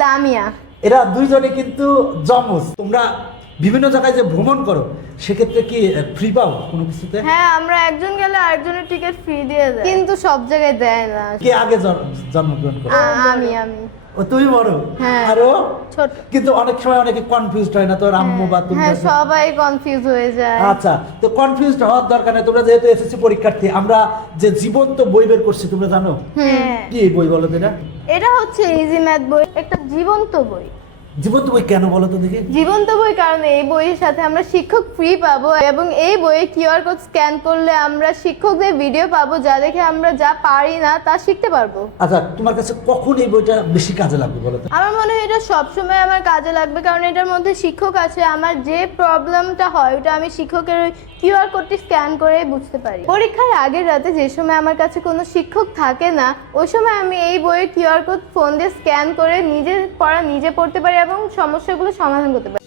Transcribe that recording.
লামিয়া। এরা দুইজনে কিন্তু জমজ। তোমরা বিভিন্ন জায়গায় যে ভ্রমণ করো সেক্ষেত্রে কি ফ্রি পাও কোনো কিছুতে? হ্যাঁ আমরা একজন গেলে আরেকজনের টিকিট ফ্রি দিয়ে দেয়। কিন্তু সব জায়গায় দেয় না। কে আগে জন্মগ্রহণ করো? আমি আমি। ও তুমি বড় হ্যাঁ। আরও ছোট। কিন্তু অনেক সময় অনেকে কনফিউজড হয় না তোর আম্মু বা তুমি হ্যাঁ সবাই কনফিউজ হয়ে যায়। আচ্ছা তো কনফিউজড হওয়ার দরকার নেই তোমরা যেহেতু এসএসসি পরীক্ষার্থী আমরা যে জীবন্ত বই বের করছি তোমরা জানো? হ্যাঁ। কি বই বলো তো এটা? এটা হচ্ছে ইজি ম্যাথ বই একটা জীবন্ত বই। জীবন্ত বই কেন বলো তো দেখি? জীবন্ত বই কারণ এই বইয়ের সাথে আমরা শিক্ষক ফ্রি পাবো এবং এই বইয়ে কিউআর কোড স্ক্যান করলে আমরা শিক্ষকদের ভিডিও পাবো যা দেখে আমরা যা পারি না তা শিখতে পারব। আচ্ছা তোমার কাছে কখন এই বইটা বেশি কাজে লাগবে বলো তো? আমার মনে হয় এটা সবসময় আমার কাজে লাগবে কারণ এটার মধ্যে শিক্ষক আছে আমার যে প্রবলেমটা হয় ওটা আমি শিক্ষকের ওই কিউআর কোডটি স্ক্যান করে বুঝতে পারি। পরীক্ষার আগের রাতে যে সময় আমার কাছে কোনো শিক্ষক থাকে না ওই সময় আমি এই বইয়ের কিউআর কোড ফোন দিয়ে স্ক্যান করে নিজে পড়া নিজে পড়তে পারি এবং সমস্যাগুলো সমাধান করতে পারি